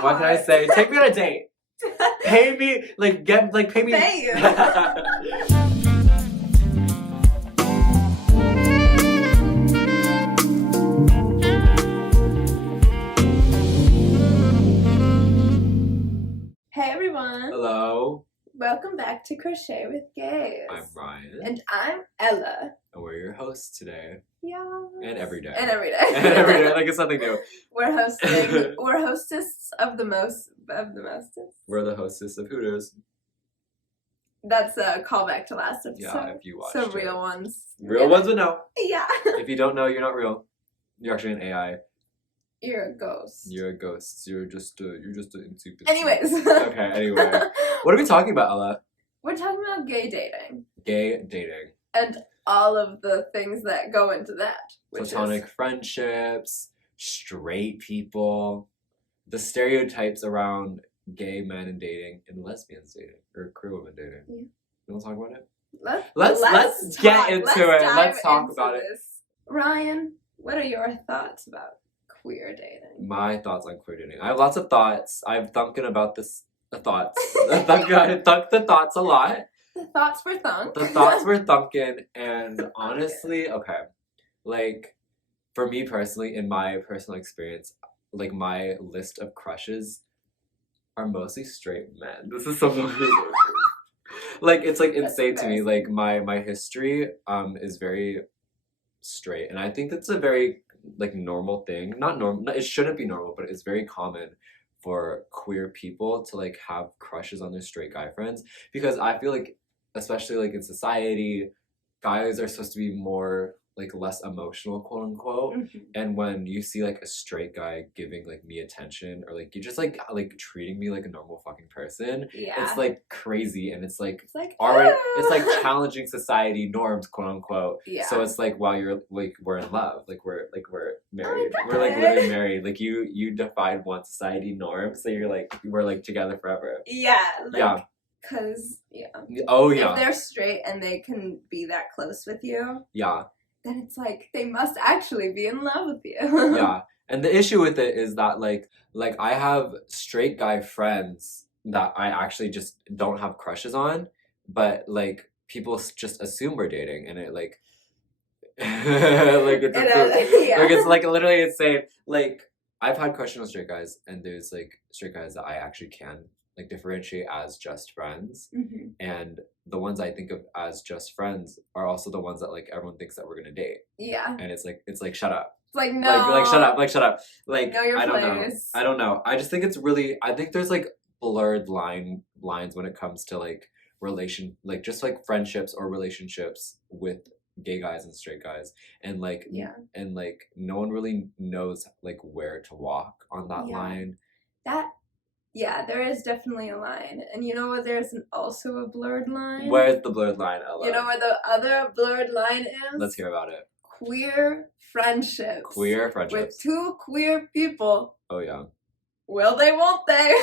What can I say? Take me on a date. Pay me, pay me. Pay you. Hey everyone. Hello. Welcome back to Crochet with Gays. I'm Ryan. And I'm Ella. And we're your hosts today. Yeah. And every day. And every day. And every day. Like it's nothing new. We're hosting. We're hostess of the mostest. We're the hostess of Hooters. That's a callback to last episode. Yeah, if you watched So it. real ones. Real ones would know. Yeah. If you don't know, you're not real. You're actually an AI. You're a ghost. You're a ghost. You're just an insipid. Anyways. Okay, anyway. What are we talking about, Ella? We're talking about gay dating. Gay dating. And all of the things that go into that. Platonic friendships, straight people, the stereotypes around gay men and dating and lesbians dating, or queer women dating. Yeah. You want to talk about it? Let's get into it. Let's talk about it. Ryan, what are your thoughts about queer dating? My thoughts on queer dating. I have lots of thoughts. I've thunking about this. I thunk the thoughts a lot. The thoughts were thunk. The thoughts were thunking, and honestly, okay, like for me personally, in my personal experience, like my list of crushes are mostly straight men. This is so like it's like insane to me. Like my history is very straight, and I think that's a very like normal thing. Not normal. It shouldn't be normal, but it's very common for queer people to like have crushes on their straight guy friends, because I feel like, especially like in society, guys are supposed to be more like less emotional, quote unquote. Mm-hmm. And when you see like a straight guy giving like me attention, or like you just like treating me like a normal fucking person, it's like crazy, and it's like already it's like challenging society norms, quote unquote. Yeah. So it's like, while you're like, we're in love, like we're married, we're like literally married, like you defied one society norm, so you're like, we're like together forever. Yeah. Like, yeah. Cause oh yeah, if they're straight and they can be that close with you, yeah, then it's like they must actually be in love with you. Yeah. And the issue with it is that like I have straight guy friends that I actually just don't have crushes on, but like people just assume we're dating, and it like like it's like literally insane. Like I've had crushes on straight guys, and there's like straight guys that I actually can like differentiate as just friends, mm-hmm. and the ones I think of as just friends are also the ones that like everyone thinks that we're gonna date. Yeah. And it's like shut up. It's like, no. Like shut up. Like know your I don't place. know. I don't know. I just think I think there's like blurred lines when it comes to like just like friendships or relationships with gay guys and straight guys, and like and like no one really knows like where to walk on that line. Yeah, there is definitely a line. And you know what? There's also a blurred line. Where's the blurred line, Ella? You know where the other blurred line is? Let's hear about it. Queer friendships. Queer friendships. With two queer people. Oh, yeah. Will they, won't they?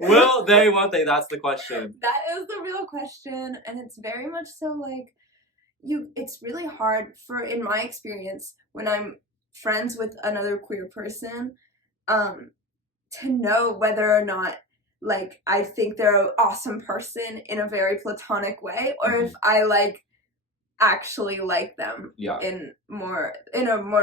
Will they, won't they? That's the question. That is the real question. And it's very much so like, it's really hard in my experience, when I'm friends with another queer person, to know whether or not, like, I think they're an awesome person in a very platonic way, or mm-hmm. if I, like, actually like them in a more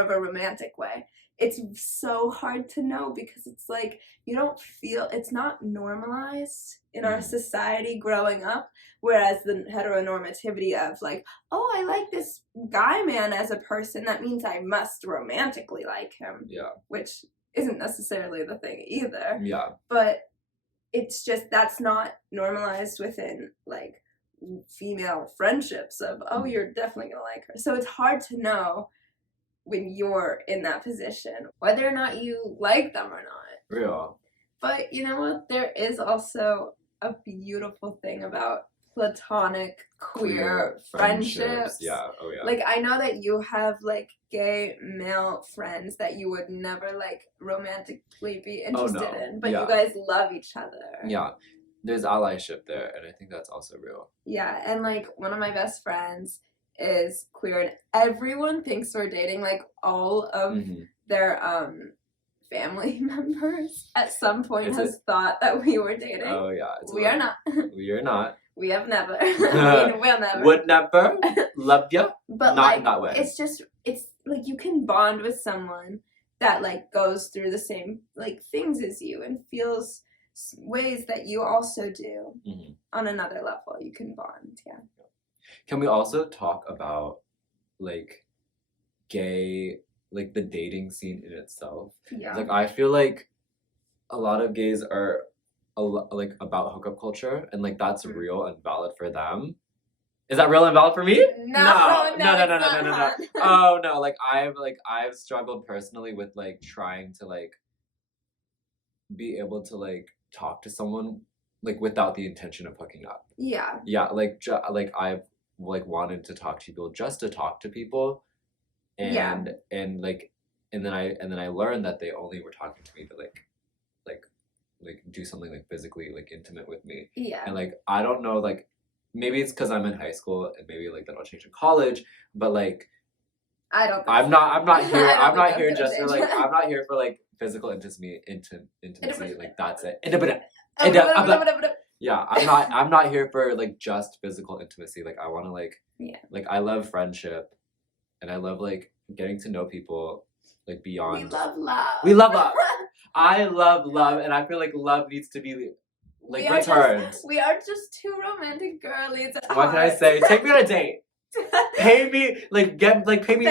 of a romantic way. It's so hard to know, because it's like, you don't feel, it's not normalized in mm-hmm. our society growing up, whereas the heteronormativity of, like, oh, I like this guy man as a person, that means I must romantically like him. Yeah. Which isn't necessarily the thing either. Yeah. But it's just, that's not normalized within, like, female friendships of, oh, you're definitely gonna like her. So it's hard to know when you're in that position whether or not you like them or not. Yeah. But you know what? There is also a beautiful thing about platonic queer friendships. Yeah. Oh yeah. Like, I know that you have like gay male friends that you would never like romantically be interested in, but you guys love each other. Yeah. There's allyship there, and I think that's also real. Yeah, and like one of my best friends is queer, and everyone thinks we're dating. Like all of mm-hmm. their family members at some point Is has thought that we were dating. Oh yeah. We are not. We are not. We have never. I mean, we'll never. Would never. Love ya. But Not like, in that way. it's like you can bond with someone that like goes through the same like things as you and feels ways that you also do on another level. You can bond. Yeah. Can we also talk about like gay, like the dating scene in itself? Yeah. Like I feel like a lot of gays are like about hookup culture, and like that's real and valid for them. Is that real and valid for me? No. No. Oh no, like I've struggled personally with like trying to like be able to like talk to someone like without the intention of hooking up. Yeah. Yeah, like like I've like wanted to talk to people just to talk to people, and and then I learned that they only were talking to me to like do something like physically like intimate with me. Yeah. And like I don't know, like maybe it's because I'm in high school and maybe like that'll change in college, but like I don't. I'm not here. I'm not here gonna just for change. like I'm not here for like physical intimacy. Like that's it. Yeah, I'm not here for like just physical intimacy. Like I want to like like I love friendship, and I love like getting to know people like beyond. We love love. We love love. I love love, and I feel like love needs to be like returned. We are just two romantic girlies. What can I say? Take me on a date. Pay me, like pay me.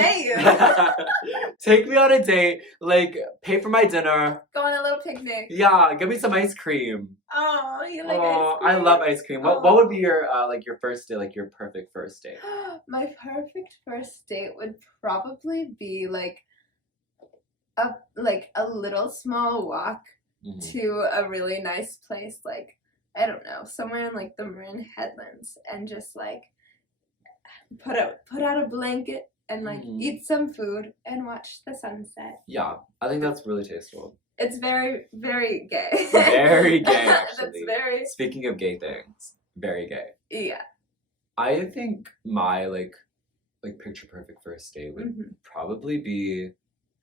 Take me on a date, like pay for my dinner. Go on a little picnic. Yeah, give me some ice cream. Oh, you like ice cream? I love ice cream. What would be your like your first date, like your perfect first date? My perfect first date would probably be like a little small walk to a really nice place, like I don't know, somewhere in like the Marin Headlands, and just like put out a blanket and like eat some food and watch the sunset. Yeah, I think that's really tasteful. It's very, very gay. Very gay, actually. That's very. Speaking of gay things, very gay. Yeah. I think my like picture perfect first date would probably be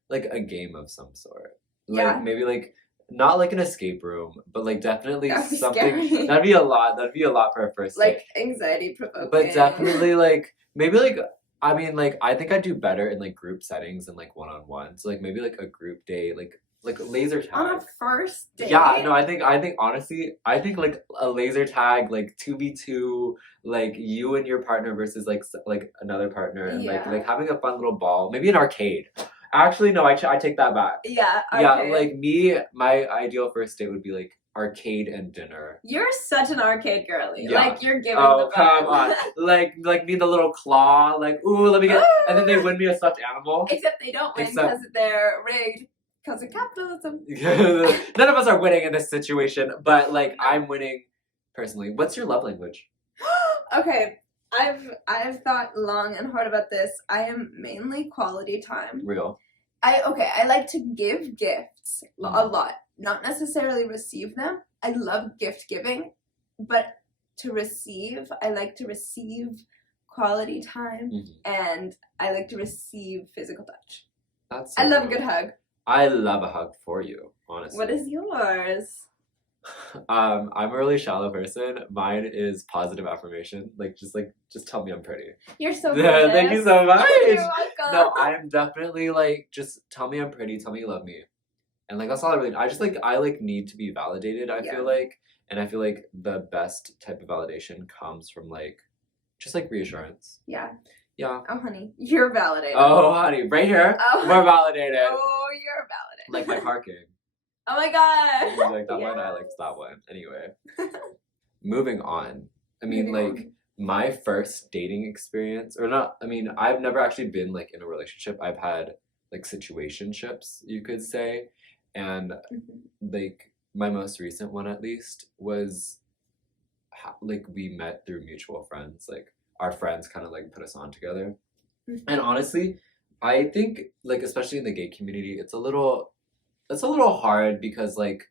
like a game of some sort. Like maybe like not like an escape room, but like definitely That'd be something scary. that'd be a lot for a first date. Like anxiety provoking. But definitely like maybe like I mean like I think I do better in like group settings and like one-on-one. So like maybe like a group date, like laser tag. On a first date? Yeah, no, I think honestly, I think like a laser tag, like 2v2, like you and your partner versus like another partner, and like having a fun little ball, maybe an arcade. Actually, no, I take that back. Yeah, arcade. Yeah, like me, my ideal first date would be like arcade and dinner. You're such an arcade girly. Yeah. Like you're giving the vibe. Come on. like me the little claw, like ooh, let me get, and then they win me a stuffed animal. Except they don't win because they're rigged because of capitalism. None of us are winning in this situation, but like I'm winning personally. What's your love language? Okay. I've thought long and hard about this. I am mainly quality time. Real. I like to give gifts a lot. Not necessarily receive them. I love gift giving, but to receive, I like to receive quality time, and I like to receive physical touch. That's so I love cool. a good hug. I love a hug for you, honestly. What is yours? I'm a really shallow person. Mine is positive affirmation. Just tell me I'm pretty. You're so good. Thank you so much. You're welcome. No, I'm definitely like just tell me I'm pretty, tell me you love me. And like that's all I really I need to be validated, I feel like. And I feel like the best type of validation comes from like just like reassurance. Yeah. Yeah. Oh honey, you're validated. Oh honey, right here. Oh, we're validated. Oh, you're validated. Like my parking. Oh my god! You like that one? I liked that one. Anyway. Moving on. I mean, my first dating experience, or not, I mean, I've never actually been, like, in a relationship. I've had, like, situationships, you could say. And, like, my most recent one, at least, was, like, we met through mutual friends. Like, our friends kind of, like, put us on together. And honestly, I think, like, especially in the gay community, it's a little hard because like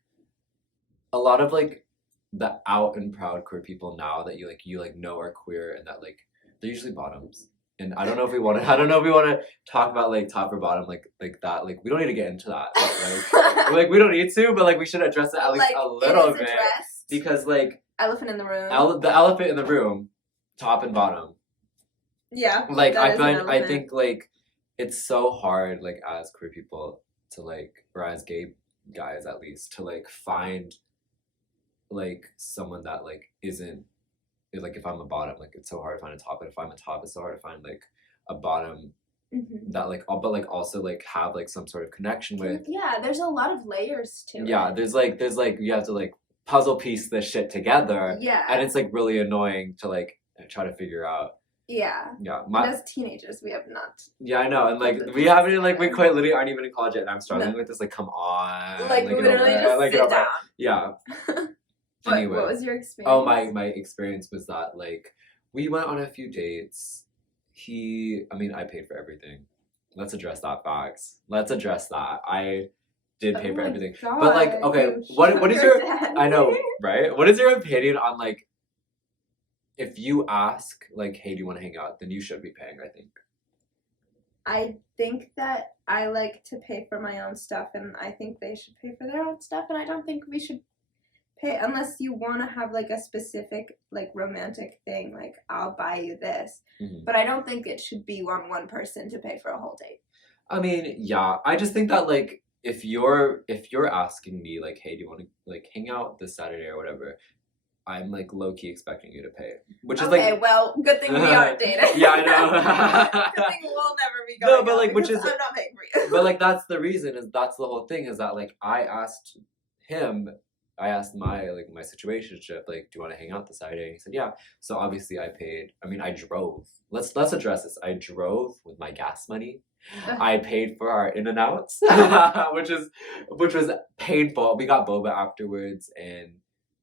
a lot of like the out and proud queer people now that you know are queer, and that like they're usually bottoms And I don't know if we want to talk about like top or bottom like that. Like we don't need to get into that. But, like we don't need to, but like we should address it at least like, a little bit addressed. because like Elephant in the room. the elephant in the room, top and bottom. Yeah. Like I think like it's so hard like as queer people to like, or as gay guys at least, to like find like someone that like isn't like, if I'm a bottom, like it's so hard to find a top, and if I'm a top, it's so hard to find like a bottom that like all, but like also like have like some sort of connection with. Yeah, there's a lot of layers to it. Yeah, there's like you have to like puzzle piece this shit together. Yeah. And it's like really annoying to like try to figure out. Yeah. Yeah. As teenagers, we have not. Yeah, I know, and like we haven't like we quite literally aren't even in college yet, and I'm struggling with this. Like, come on. Like literally just like, sit down. Yeah. But anyway. What was your experience? Oh, my experience was that like we went on a few dates. I paid for everything. Let's address that facts. Let's address that. I did pay for everything. God, but like, okay, what is your I know, right? What is your opinion on like if you ask like, hey, do you want to hang out? Then you should be paying, I think. I think that I like to pay for my own stuff, and I think they should pay for their own stuff, and I don't think we should pay unless you want to have like a specific like romantic thing, like I'll buy you this. But I don't think it should be one person to pay for a whole date. I mean, yeah, I just think that like if you're asking me like, hey, do you want to like hang out this Saturday or whatever, I'm like low key expecting you to pay, which is like, okay, well, good thing we aren't dating. Yeah, I know. Good thing we'll never be going. No, but like, which is I'm not paying for you. But like that's the reason, is that's the whole thing, is that like I asked my situationship, like, do you want to hang out this Saturday? And he said, yeah. So obviously I paid. I mean, I drove. Let's address this. I drove with my gas money. I paid for our in and outs, which was painful. We got boba afterwards, and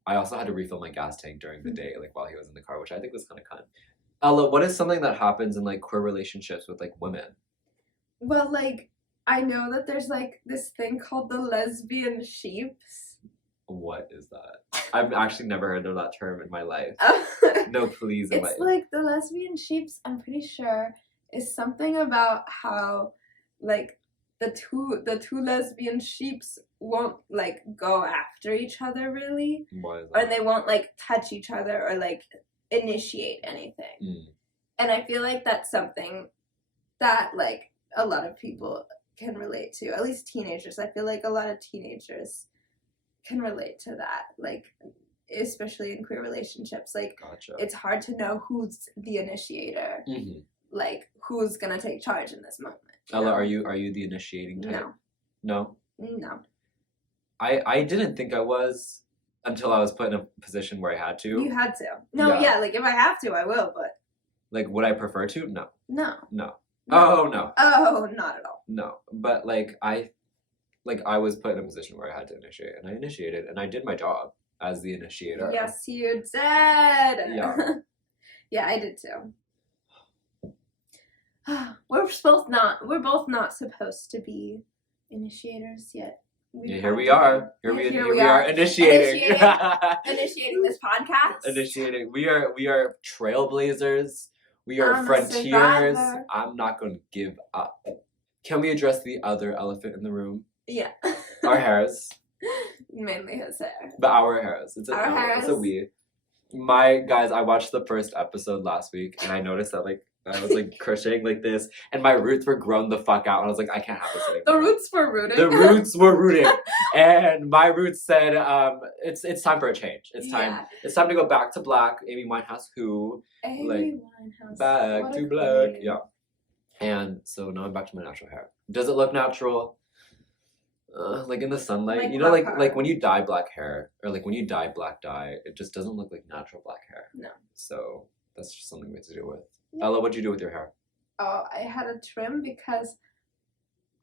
I also had to refill my gas tank during the day, like while he was in the car, which I think was kind of fun. Ella, what is something that happens in like queer relationships with like women? Well, like I know that there's like this thing called the lesbian sheeps. What is that? I've actually never heard of that term in my life. No, please. It's like the lesbian sheeps, I'm pretty sure, is something about how like the two lesbian sheeps won't like go after each other really. Why is that? Or they won't like touch each other or like initiate anything. And I feel like that's something that like a lot of people can relate to, at least teenagers. I feel like a lot of teenagers can relate to that, like especially in queer relationships. Like, gotcha. It's hard to know who's the initiator, like who's gonna take charge in this moment. Ella, are you the initiating type? No. I didn't think I was until I was put in a position where I had to. You had to. No, yeah, like if I have to, I will, but like would I prefer to? No. No. Oh no. Oh, not at all. No, but like I was put in a position where I had to initiate, and I initiated, and I did my job as the initiator. Yes, you did. Yeah. Yeah, I did too. We're both not supposed to be initiators yet. Here we are. Here we are initiating. Initiating this podcast. Initiating. We are trailblazers. We are frontiers. Survivor. I'm not going to give up. Can we address the other elephant in the room? Yeah. Our hairs. Mainly his hair. But our hairs. It's a we. My guys, I watched the first episode last week, and I noticed that like I was like crocheting like this, and my roots were grown the fuck out, and I was like, I can't have this anymore. The roots were rooting. The roots were rooting, and my roots said, it's time for a change. It's time. Yeah. It's time to go back to black. Amy Winehouse, who Winehouse. Back to black. Queen. Yeah. And so now I'm back to my natural hair. Does it look natural? Like in the sunlight, like, you know, like when you dye black hair, or like when you dye black dye, it just doesn't look like natural black hair. No. So that's just something we have to deal with. Yeah. Ella, what'd you do with your hair? Oh, I had a trim because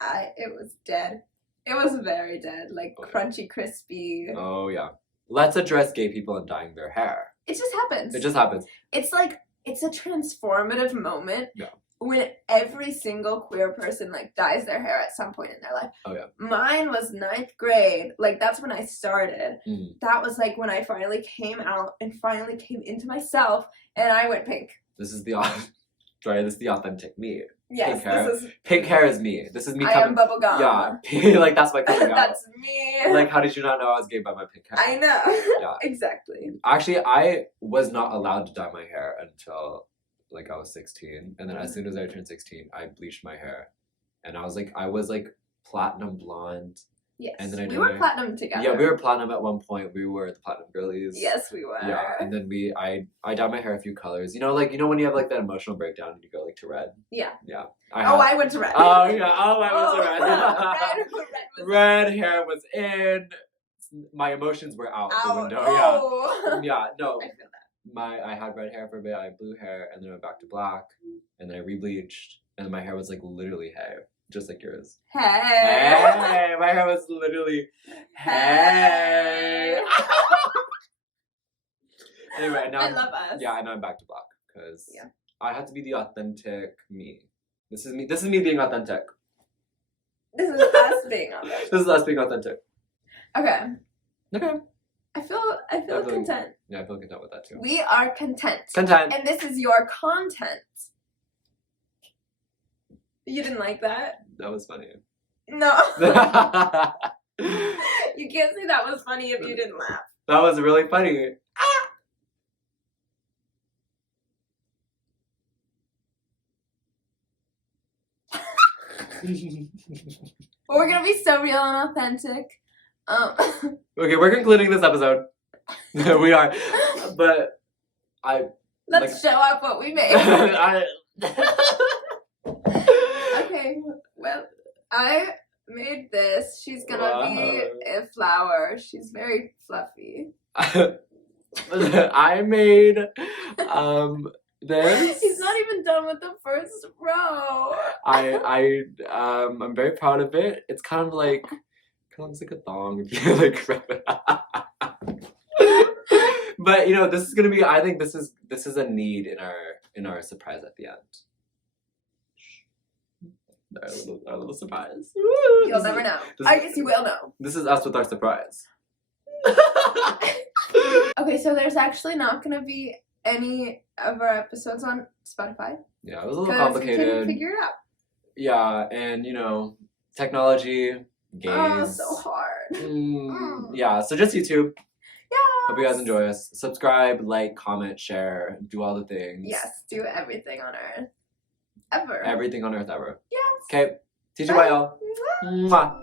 it was dead. It was very dead, like crunchy, crispy. Oh yeah. Let's address gay people and dyeing their hair. It just happens. It just happens. It's like, it's a transformative moment. Yeah. When every single queer person like dyes their hair at some point in their life. Oh yeah. Mine was 9th grade. Like that's when I started. That was like when I finally came out and finally came into myself, and I went pink. This is the Right, this is the authentic me. Yes, Pink hair. this is. Pink hair is me. This is me I coming. am bubblegum. Yeah, like that's my coming out. That's me. Like, how did you not know I was gay by my pink hair? I know. Yeah. Exactly. Actually, I was not allowed to dye my hair until like I was 16, and then as soon as I turned 16, I bleached my hair, and I was like platinum blonde. Yes. And then we were platinum together. Yeah, we were platinum at one point. We were the platinum girlies. Yes, we were. Yeah, and then I dyed my hair a few colors. You know, like when you have like that emotional breakdown and you go like to red. Yeah. Yeah. I went to red. Oh yeah. Oh, I went to red. Red hair was in. My emotions were out the window. Oh. Yeah. No. I feel that. I had red hair for a bit. I had blue hair, and then I went back to black, and then I rebleached, and my hair was like literally hair. Just like yours. Hey. Hey, my hair was literally hey. Anyway, now I love us. Yeah, and I'm back to black because I had to be the authentic me. This is me. This is me being authentic. This is us being authentic. This is us being authentic. Okay. Okay. I feel content. Yeah, I feel content with that too. We are content. Content. And this is your content. You didn't like that? That was funny. No. You can't say that was funny if you didn't laugh. That was really funny. Well, we're gonna be so real and authentic. Okay, we're concluding this episode. We are, but let's show off what we made. Okay, well, I made this. She's gonna be a flower. She's very fluffy. I made this. He's not even done with the first row. I'm very proud of it. It's kind of looks like a thong if you like rub it out. But this is gonna be. I think this is a need in our surprise at the end. Our little surprise. You'll never know. I guess you will know. This is us with our surprise. Okay, so there's actually not gonna be any of our episodes on Spotify. Yeah, it was a little complicated. We couldn't figure it out. Yeah, and technology, games. Oh, so hard. Yeah, so just YouTube. Yeah. Hope you guys enjoy us. Subscribe, like, comment, share, do all the things. Yes, do everything on Earth. Ever. Everything on Earth ever. Yes. Okay. TGYL. Mwah.